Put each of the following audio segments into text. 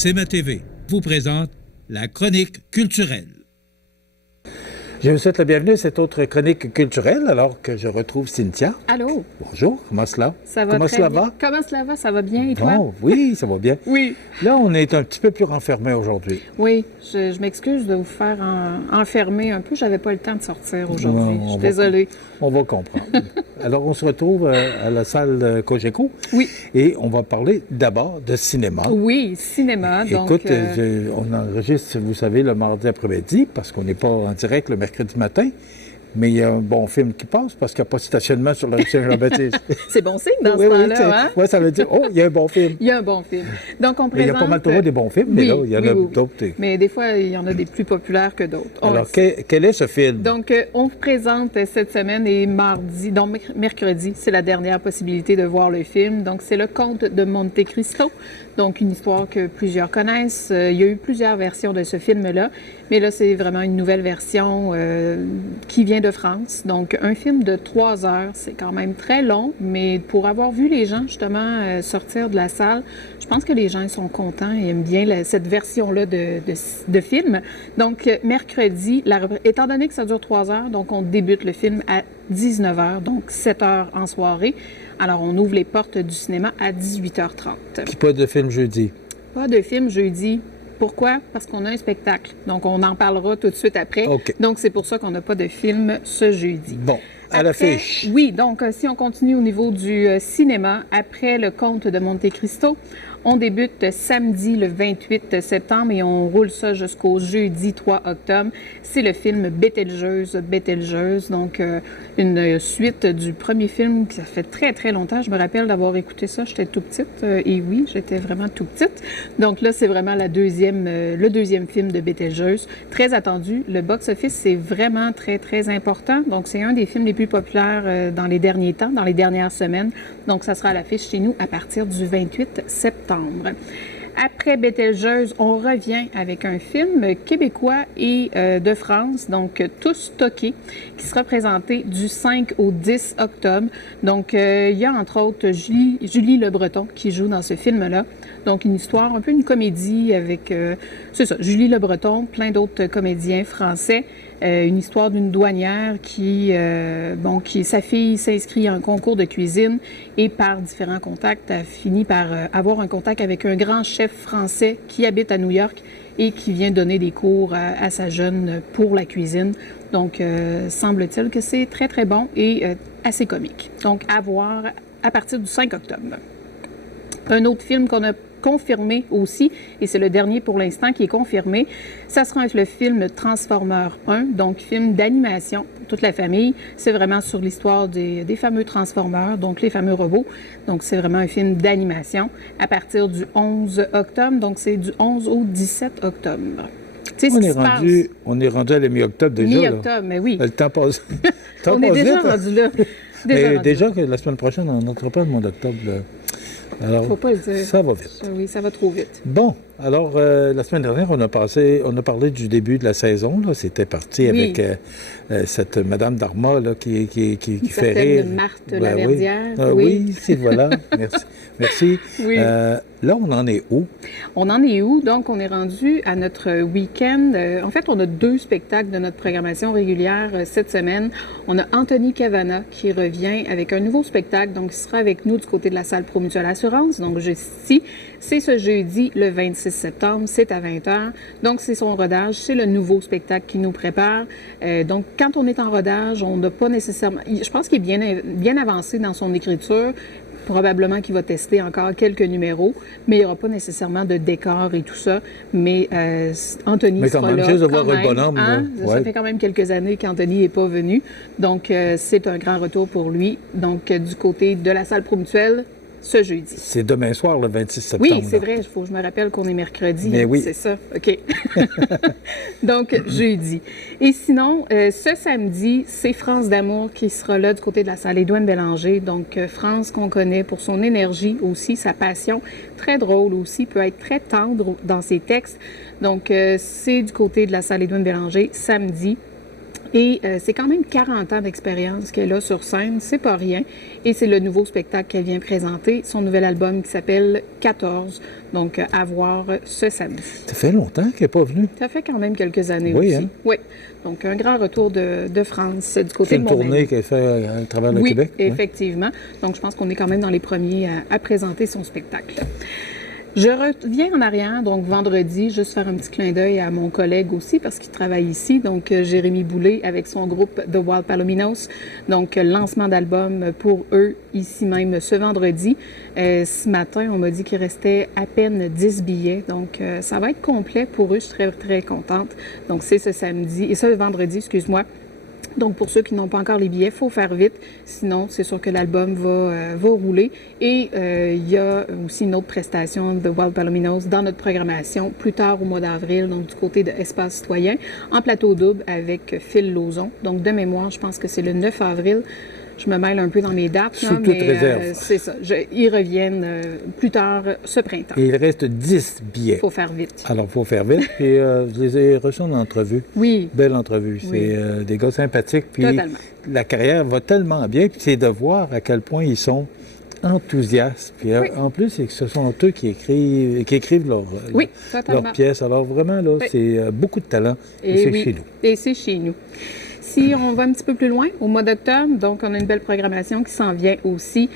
CMA TV vous présente la chronique culturelle. Je vous souhaite la bienvenue à cette autre chronique culturelle, alors que je retrouve Cynthia. Allô? Bonjour, comment cela? Ça va Comment très cela bien. va? Comment cela va? Ça va bien, et toi? Bon, oui, ça va bien. Oui. Là, on est un petit peu plus renfermés aujourd'hui. Oui, je m'excuse de vous faire enfermer un peu. J'avais pas le temps de sortir aujourd'hui. Non, Je suis désolée. On va comprendre. Alors, on se retrouve à la salle Cogeco. Oui. Et on va parler d'abord de cinéma. Oui, cinéma. Écoute, donc, on enregistre, vous savez, le mardi après-midi, parce qu'on n'est pas en direct le mercredi matin. Mais il y a un bon film qui passe parce qu'il n'y a pas de stationnement sur la rue Saint-Jean-Baptiste. c'est bon signe dans ce oui, temps-là, hein? Oui, ça veut dire, oh, il y a un bon film. Il y a un bon film. Donc, on présente... Mais il y a pas mal de des bons films, mais là, il y en a d'autres. Mais des fois, il y en a des plus populaires que d'autres. Alors, quel est ce film? Donc, on vous présente cette semaine et mardi, donc mercredi, c'est la dernière possibilité de voir le film. Donc, c'est Le Comte de Monte Cristo. Donc, une histoire que plusieurs connaissent. Il y a eu plusieurs versions de ce film-là, mais là, c'est vraiment une nouvelle version qui vient de France. Donc, un film de 3 heures, c'est quand même très long, mais pour avoir vu les gens, justement, sortir de la salle, je pense que les gens ils sont contents et aiment bien cette version-là de film. Donc, mercredi, étant donné que ça dure 3 heures, donc on débute le film à 19 heures, donc 7 heures en soirée. Alors, on ouvre les portes du cinéma à 18h30. Puis pas de film jeudi? Pas de film jeudi. Pourquoi? Parce qu'on a un spectacle. Donc, on en parlera tout de suite après. Okay. Donc, c'est pour ça qu'on n'a pas de film ce jeudi. Bon, à l'affiche. Oui, donc, si on continue au niveau du cinéma, après Le Comte de Monte Cristo, on débute samedi le 28 septembre et on roule ça jusqu'au jeudi 3 octobre. C'est le film Bételgeuse, donc une suite du premier film qui ça fait très, très longtemps. Je me rappelle d'avoir écouté ça, j'étais tout petite. Et oui, j'étais vraiment tout petite. Donc là, c'est vraiment le deuxième film de Bételgeuse. Très attendu. Le box-office, c'est vraiment très, très important. Donc, c'est un des films les plus populaires dans les derniers temps, dans les dernières semaines. Donc, ça sera à l'affiche chez nous à partir du 28 septembre. Après Bételgeuse, on revient avec un film québécois et de France, donc Tous toqués, qui sera présenté du 5 au 10 octobre. Donc, il y a entre autres Julie Le Breton qui joue dans ce film-là. Donc, une histoire, un peu une comédie avec, c'est ça, Julie Le Breton, plein d'autres comédiens français. Une histoire d'une douanière qui, sa fille s'inscrit à un concours de cuisine et par différents contacts a fini par avoir un contact avec un grand chef français qui habite à New York et qui vient donner des cours à sa jeune pour la cuisine. Donc, semble-t-il que c'est très, très bon et assez comique. Donc, à voir à partir du 5 octobre. Un autre film qu'on a confirmé aussi, et c'est le dernier pour l'instant qui est confirmé, ça sera le film Transformers 1, donc film d'animation pour toute la famille. C'est vraiment sur l'histoire des fameux Transformers, donc les fameux robots. Donc, c'est vraiment un film d'animation à partir du 11 octobre, donc c'est du 11 au 17 octobre. On est rendu à la mi-octobre déjà. Mi-octobre, mais oui. Le temps passe. On est déjà rendu là. Déjà que la semaine prochaine, on n'entre pas le mois d'octobre. Alors, faut pas le dire. Ça va vite. Oui, ça va trop vite. Bon, alors, la semaine dernière, on a parlé du début de la saison. C'était parti avec cette Madame Darma là, qui fait rire. Marthe Laverdière. Oui, voilà. Merci. Oui. Là, on en est où? On en est où? Donc, on est rendu à notre week-end. En fait, on a 2 spectacles de notre programmation régulière cette semaine. On a Anthony Cavana qui revient avec un nouveau spectacle. Donc, il sera avec nous du côté de la salle Promutuelle Assurance. Donc, c'est ce jeudi, le 26 septembre. C'est à 20h. Donc, c'est son rodage. C'est le nouveau spectacle qui nous prépare. Donc, quand on est en rodage, on n'a pas nécessairement... Je pense qu'il est bien avancé dans son écriture. Probablement qu'il va tester encore quelques numéros, mais il n'y aura pas nécessairement de décor et tout ça. Mais Anthony sera là. Mais quand même, juste de voir le bonhomme. Hein? Ça fait quand même quelques années qu'Anthony n'est pas venu. Donc, c'est un grand retour pour lui. Donc, du côté de la salle Promutuelle, ce jeudi. C'est demain soir, le 26 septembre. Oui, c'est vrai. Il faut que je me rappelle qu'on est mercredi. Mais oui. C'est ça. OK. Donc, jeudi. Et sinon, ce samedi, c'est France d'amour qui sera là du côté de la salle Édouard Bélanger. Donc, France qu'on connaît pour son énergie aussi, sa passion. Très drôle aussi, peut être très tendre dans ses textes. Donc, c'est du côté de la salle Édouard Bélanger, samedi. Et c'est quand même 40 ans d'expérience qu'elle a sur scène, c'est pas rien. Et c'est le nouveau spectacle qu'elle vient présenter, son nouvel album qui s'appelle 14, donc à voir ce samedi. Ça fait longtemps qu'elle n'est pas venue. Ça fait quand même quelques années Oui, aussi. hein? Oui, donc un grand retour de France du côté C'est de une Montmagny. tournée qu'elle fait à travers le Oui, Québec. effectivement. Donc je pense qu'on est quand même dans les premiers à présenter son spectacle. Je reviens en arrière, donc vendredi, juste faire un petit clin d'œil à mon collègue aussi, parce qu'il travaille ici, donc Jérémy Boulay, avec son groupe The Wild Palominos. Donc, lancement d'album pour eux, ici même, ce vendredi. Ce matin, on m'a dit qu'il restait à peine 10 billets, donc ça va être complet pour eux, je suis très, très contente. Donc, c'est ce samedi, et ce vendredi, excuse-moi. Donc, pour ceux qui n'ont pas encore les billets, il faut faire vite. Sinon, c'est sûr que l'album va rouler. Et il y a aussi une autre prestation de Wild Palominos dans notre programmation plus tard au mois d'avril, donc du côté de Espace Citoyen, en plateau double avec Phil Lauzon. Donc, de mémoire, je pense que c'est le 9 avril. Je me mêle un peu dans mes dates, Sous toute réserve. C'est ça. Ils reviennent plus tard ce printemps. Et il reste 10 billets. Il faut faire vite. Alors, il faut faire vite. Puis, je les ai reçus en entrevue. Oui. Belle entrevue. Oui. C'est des gars sympathiques. Puis, Totalement. la carrière va tellement bien. Puis, c'est de voir à quel point ils sont enthousiastes. Puis, Oui. en plus, c'est que ce sont eux qui écrivent Oui, totalement. leurs pièces. Alors, vraiment, là, Oui. c'est beaucoup de talent. Et, Et c'est oui. chez nous. Et c'est chez nous. Si on va un petit peu plus loin, au mois d'octobre, donc on a une belle programmation qui s'en vient aussi.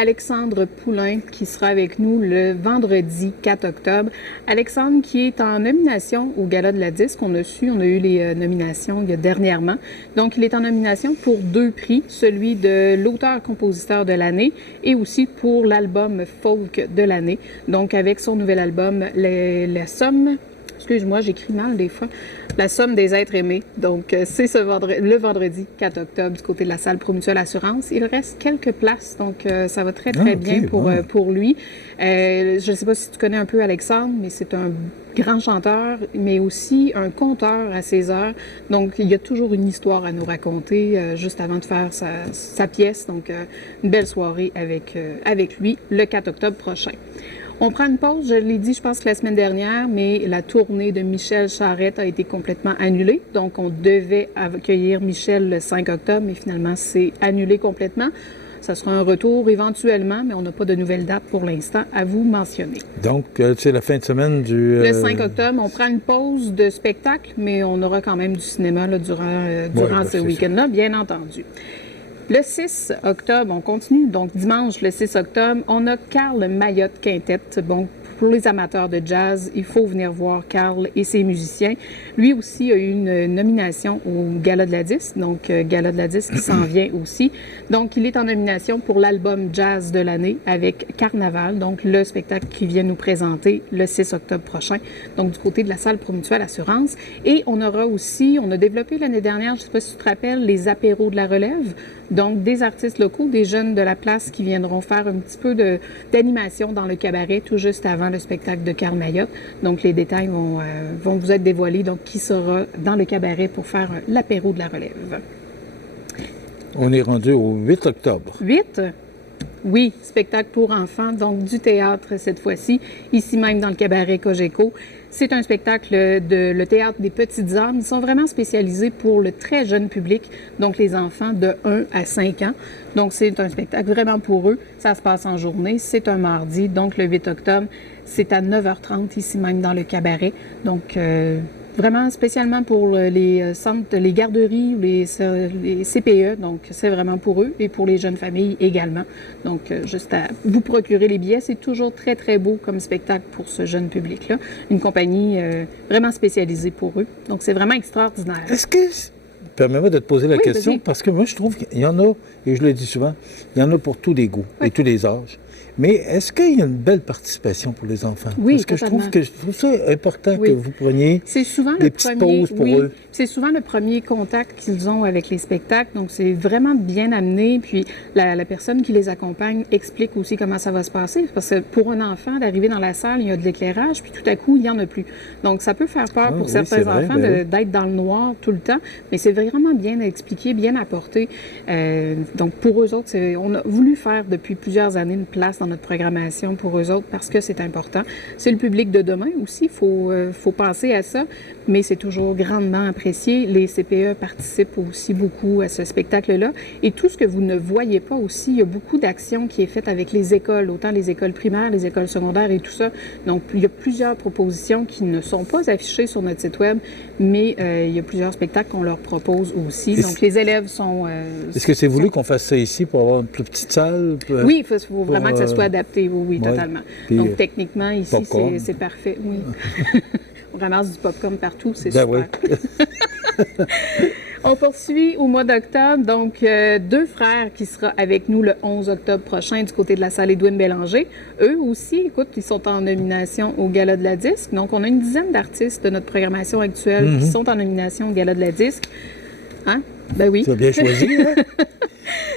Alexandre Poulain qui sera avec nous le vendredi 4 octobre. Alexandre qui est en nomination au Gala de la Disque. On a eu les nominations il y a dernièrement. Donc il est en nomination pour 2 prix, celui de l'auteur-compositeur de l'année et aussi pour l'album folk de l'année. Donc avec son nouvel album, La Somme... Excuse-moi, j'écris mal des fois. La somme des êtres aimés. Donc, c'est le vendredi 4 octobre du côté de la salle Promutuelle Assurance. Il reste quelques places, donc ça va très, très bien pour lui. Je ne sais pas si tu connais un peu Alexandre, mais c'est un grand chanteur, mais aussi un conteur à ses heures. Donc, il y a toujours une histoire à nous raconter juste avant de faire sa pièce. Donc, une belle soirée avec lui le 4 octobre prochain. On prend une pause, je l'ai dit, je pense que la semaine dernière, mais la tournée de Michel Charette a été complètement annulée. Donc, on devait accueillir Michel le 5 octobre, mais finalement, c'est annulé complètement. Ça sera un retour éventuellement, mais on n'a pas de nouvelle date pour l'instant à vous mentionner. Donc, c'est la fin de semaine du... Le 5 octobre, on prend une pause de spectacle, mais on aura quand même du cinéma là, durant ce week-end-là, bien entendu. Le 6 octobre, on continue. Donc, dimanche, le 6 octobre, on a Carl Mayotte Quintet. Bon, pour les amateurs de jazz, il faut venir voir Carl et ses musiciens. Lui aussi a eu une nomination au Gala de la Disque, donc Gala de la Disque qui s'en vient aussi. Donc, il est en nomination pour l'album jazz de l'année avec Carnaval, donc le spectacle qu'il vient nous présenter le 6 octobre prochain, donc du côté de la salle Promutuelle Assurance. Et on aura aussi, on a développé l'année dernière, je ne sais pas si tu te rappelles, les apéros de la relève. Donc, des artistes locaux, des jeunes de la place qui viendront faire un petit peu d'animation dans le cabaret tout juste avant le spectacle de Carl Mayotte. Donc, les détails vont vous être dévoilés. Donc, qui sera dans le cabaret pour faire l'apéro de la relève? On est rendu au 8 octobre. 8? Oui, spectacle pour enfants, donc du théâtre cette fois-ci, ici même dans le cabaret Cogeco. C'est un spectacle le théâtre des petites âmes. Ils sont vraiment spécialisés pour le très jeune public, donc les enfants de 1 à 5 ans. Donc, c'est un spectacle vraiment pour eux. Ça se passe en journée. C'est un mardi, donc le 8 octobre. C'est à 9h30 ici même dans le cabaret. Donc, vraiment spécialement pour les centres, les garderies ou les CPE. Donc, c'est vraiment pour eux et pour les jeunes familles également. Donc, juste à vous procurer les billets. C'est toujours très, très beau comme spectacle pour ce jeune public-là. Une compagnie vraiment spécialisée pour eux. Donc, c'est vraiment extraordinaire. Est-ce que... Permets-moi de te poser la question, vas-y. parce que moi, je trouve qu'il y en a, et je le dis souvent, il y en a pour tous les goûts et tous les âges. Mais est-ce qu'il y a une belle participation pour les enfants? Oui, parce que je trouve ça important que vous preniez des petites pauses pour eux. C'est souvent le premier contact qu'ils ont avec les spectacles. Donc, c'est vraiment bien amené. Puis, la personne qui les accompagne explique aussi comment ça va se passer. Parce que pour un enfant, d'arriver dans la salle, il y a de l'éclairage, puis tout à coup, il n'y en a plus. Donc, ça peut faire peur pour certains enfants d'être dans le noir tout le temps. Mais c'est vraiment bien expliqué, bien apporté. Donc, pour eux autres, on a voulu faire depuis plusieurs années une place dans notre programmation pour eux autres parce que c'est important. C'est le public de demain aussi, il faut penser à ça. mais c'est toujours grandement apprécié. Les CPE participent aussi beaucoup à ce spectacle-là. Et tout ce que vous ne voyez pas aussi, il y a beaucoup d'actions qui est faite avec les écoles, autant les écoles primaires, les écoles secondaires et tout ça. Donc, il y a plusieurs propositions qui ne sont pas affichées sur notre site Web, mais il y a plusieurs spectacles qu'on leur propose aussi. Donc, les élèves sont... Est-ce que c'est voulu qu'on fasse ça ici pour avoir une plus petite salle? Oui, il faut vraiment que ça soit adapté, oui, totalement. Puis, donc, techniquement, ici, c'est parfait, oui. On ramasse du popcorn partout, c'est super. Oui. On poursuit au mois d'octobre, donc deux frères qui sera avec nous le 11 octobre prochain du côté de la salle Édouine Bélanger. Eux aussi, écoute, ils sont en nomination au Gala de la Disque. Donc, on a une dizaine d'artistes de notre programmation actuelle qui sont en nomination au Gala de la Disque. Hein? Ben oui. Tu as bien choisi, hein?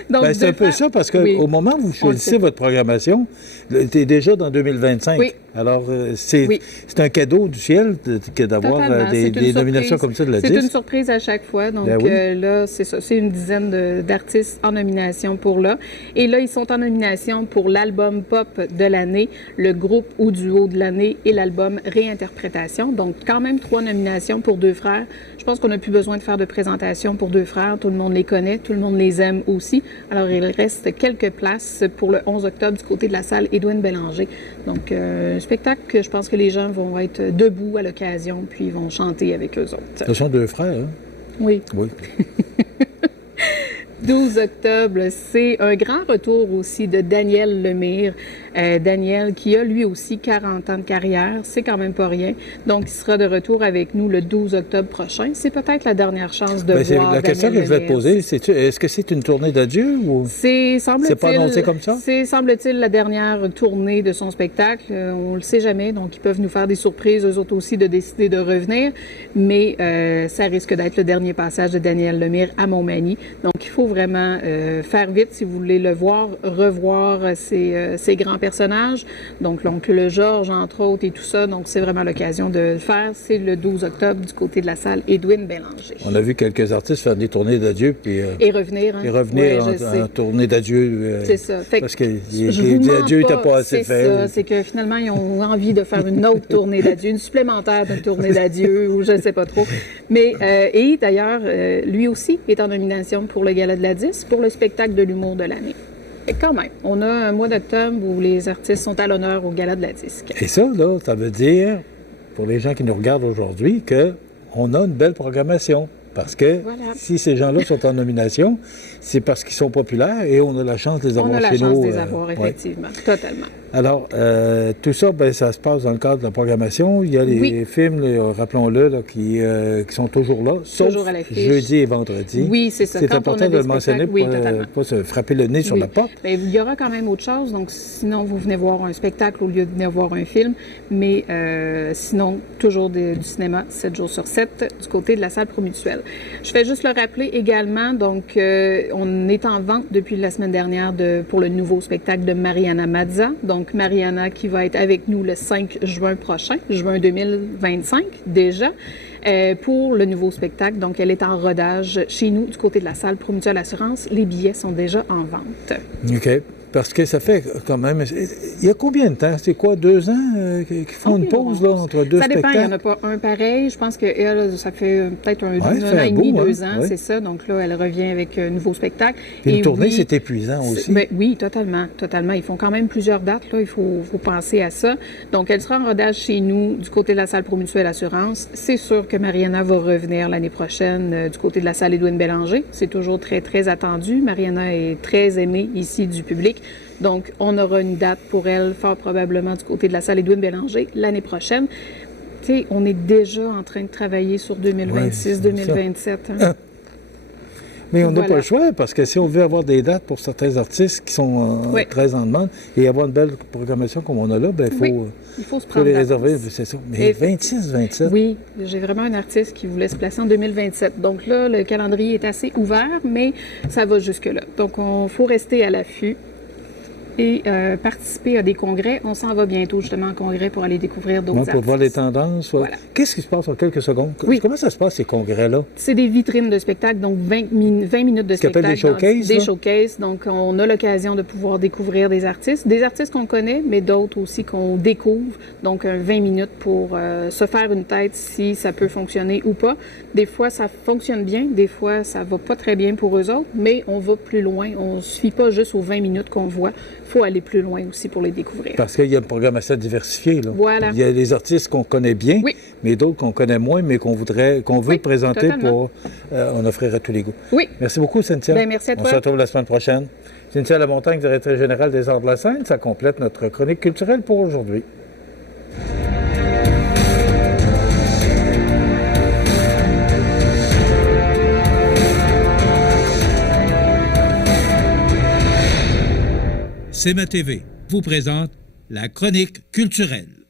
Donc, c'est un peu ça, parce qu'au moment où vous choisissez votre programmation, tu es déjà dans 2025. Oui. Alors, c'est un cadeau du ciel d'avoir des nominations comme ça de la disque. C'est une surprise à chaque fois. Donc là, c'est ça. C'est une dizaine d'artistes en nomination pour là. Et là, ils sont en nomination pour l'album pop de l'année, le groupe ou duo de l'année et l'album réinterprétation. Donc, quand même 3 nominations pour deux frères. Je pense qu'on n'a plus besoin de faire de présentation pour deux frères. Tout le monde les connaît, tout le monde les aime aussi. Alors, il reste quelques places pour le 11 octobre du côté de la salle Édouine Bélanger. Donc, spectacle que je pense que les gens vont être debout à l'occasion, puis ils vont chanter avec eux autres. Ce sont deux frères, hein? Oui. Oui. 12 octobre, c'est un grand retour aussi de Daniel Lemire. Daniel, qui a lui aussi 40 ans de carrière, c'est quand même pas rien. Donc, il sera de retour avec nous le 12 octobre prochain. C'est peut-être la dernière chance de voir la question Daniel que je vais te poser, c'est est-ce que c'est une tournée d'adieu ou c'est pas annoncé comme ça? C'est, semble-t-il, la dernière tournée de son spectacle. On le sait jamais, donc ils peuvent nous faire des surprises, eux autres aussi, de décider de revenir. Mais ça risque d'être le dernier passage de Daniel Lemire à Montmagny. Donc, il faut vraiment faire vite si vous voulez le voir, revoir ses grands personnages. Donc, l'oncle Georges, entre autres, et tout ça. Donc, c'est vraiment l'occasion de le faire. C'est le 12 octobre du côté de la salle Édouine Bélanger. On a vu quelques artistes faire des tournées d'adieu. Puis, et revenir. Hein? Et revenir en tournée d'adieu. C'est ça. Parce que l'adieu n'était pas assez fait. C'est ça. C'est que finalement, ils ont envie de faire une autre tournée d'adieu, une supplémentaire d'une tournée d'adieu, ou je ne sais pas trop. Mais, et d'ailleurs, lui aussi est en nomination pour le Gala de la Disque, pour le spectacle de l'humour de l'année. Et quand même, on a un mois d'octobre où les artistes sont à l'honneur au Gala de la Disque. Et ça, là, ça veut dire, pour les gens qui nous regardent aujourd'hui, qu'on a une belle programmation. Parce que si ces gens-là sont en nomination, c'est parce qu'ils sont populaires et on a la chance de les avoir chez nous. On a la chance de les avoir, effectivement, totalement. Alors, tout ça, ça se passe dans le cadre de la programmation. Il y a les films, rappelons-le, qui sont toujours là, sauf jeudi et vendredi. Oui, c'est ça. C'est important de le mentionner pour ne pas se frapper le nez sur la porte. Bien, il y aura quand même autre chose. Donc, sinon, vous venez voir un spectacle au lieu de venir voir un film. Mais sinon, toujours du cinéma, 7 jours sur 7, du côté de la salle Promutuelle. Je vais juste le rappeler également. Donc, on est en vente depuis la semaine dernière pour le nouveau spectacle de Mariana Mazza. Donc, Mariana qui va être avec nous le 5 juin prochain, juin 2025 déjà, pour le nouveau spectacle. Donc, elle est en rodage chez nous du côté de la salle Promutuelle Assurance. Les billets sont déjà en vente. OK. Parce que ça fait quand même... Il y a combien de temps? C'est quoi, 2 ans qu'ils font une pause là, entre deux spectacles? Ça dépend, il n'y en a pas un pareil. Je pense qu'elle, ça fait peut-être un an et demi, 2 ans, c'est ça. Donc là, elle revient avec un nouveau spectacle. Puis une tournée, c'est épuisant aussi. Ben, oui, totalement, totalement. Ils font quand même plusieurs dates, là. Il faut penser à ça. Donc, elle sera en rodage chez nous, du côté de la salle Promutuelle Assurance. C'est sûr que Mariana va revenir l'année prochaine du côté de la salle Édouine Bélanger. C'est toujours très, très attendu. Mariana est très aimée ici du public. Donc, on aura une date pour elle, fort probablement du côté de la salle Édouine Bélanger, l'année prochaine. Tu sais, on est déjà en train de travailler sur 2026, 2027. Hein? Mais on n'a pas le choix, parce que si on veut avoir des dates pour certains artistes qui sont très en demande et avoir une belle programmation comme on a là, bien, il faut se prendre les réserver, c'est ça. Mais 26, 27? Oui, j'ai vraiment un artiste qui voulait se placer en 2027. Donc là, le calendrier est assez ouvert, mais ça va jusque-là. Donc, il faut rester à l'affût. et participer à des congrès. On s'en va bientôt justement en congrès pour aller découvrir d'autres artistes. Pour voir les tendances. Voilà. Qu'est-ce qui se passe en quelques secondes? Oui. Comment ça se passe, ces congrès-là? C'est des vitrines de spectacle, donc 20 minutes de spectacle. Des showcases? Des showcases. Donc, on a l'occasion de pouvoir découvrir des artistes qu'on connaît, mais d'autres aussi qu'on découvre. Donc, 20 minutes pour se faire une tête si ça peut fonctionner ou pas. Des fois, ça fonctionne bien. Des fois, ça va pas très bien pour eux autres, mais on va plus loin. On ne se fie pas juste aux 20 minutes qu'on voit. Il faut aller plus loin aussi pour les découvrir. Parce qu'il y a une programmation diversifiée. Là. Voilà. Il y a des artistes qu'on connaît bien, oui. mais d'autres qu'on connaît moins, mais qu'on veut présenter totalement. pour en offrir à tous les goûts. Oui. Merci beaucoup, Cynthia. Bien, merci à toi. On se retrouve la semaine prochaine. Cynthia Lamontagne, directrice générale des Arts de la Scène. Ça complète notre chronique culturelle pour aujourd'hui. CMA TV vous présente la chronique culturelle.